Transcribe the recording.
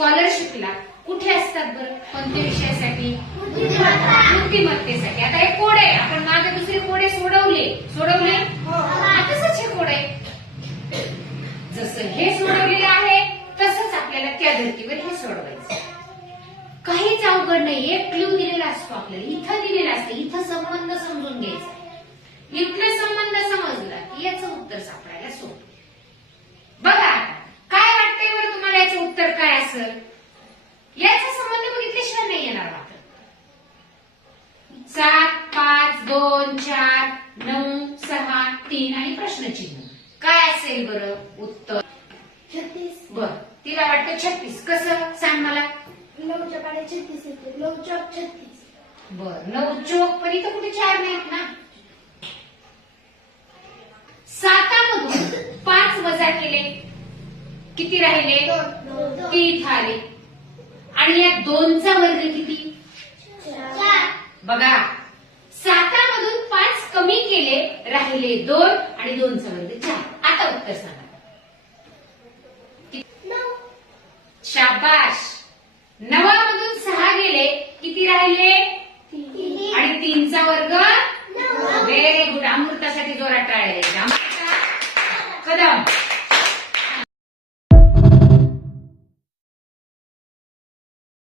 स्कॉलरशिपला कुठे असतात बरं? कोणत्या विषयासाठी? बुद्धिमत्तेसाठी. आता हे कोड आहे, आपण मागे दुसरे कोडे सोडवले तसंच हे कोड आहे. जसं हे सोडवलेलं आहे तसंच आपल्याला त्या धर्तीवर हे सोडवायचं. काहीच अवघड नाही. एक क्ल्यू दिलेला असतो आपल्याला, इथं दिलेला असतं, इथं संबंध समजून घ्यायचा. इथले संबंध समजला की याचं उत्तर सापडायला सोपं. बघा काय वाटतंय बरं तुम्हाला, याचं उत्तर काय असेल? याचा संबंध बघितल्याशिवाय नाही येणार मात्र. 7, 5, 2, 4, 9, 6, 3 आणि प्रश्नचिन्ह. काय असेल बरं उत्तर? 36. बर, तिला वाटतं 36. कसं सांग मला? 9च्या पाड्या 36 येते. 9 चौक 36. बर, 9 चौक पण इथं कुठे 4 नाहीत ना. 7मधून 5 वजा केले किती राहिले? 3 आले. आणि या 2चा वर्ग किती? 4. बघा 7मधून 5 कमी केले, राहिले 2 आणि 2चा वर्ग 4. आता उत्तर सांगा. 9. शाबाश. 9मधून 6 गेले, किती राहिले? 3. आणि 3चा वर्ग 9. Very good. अमृतासाठी जोरात टाळ्या द्यायच्या. अमृता कदम.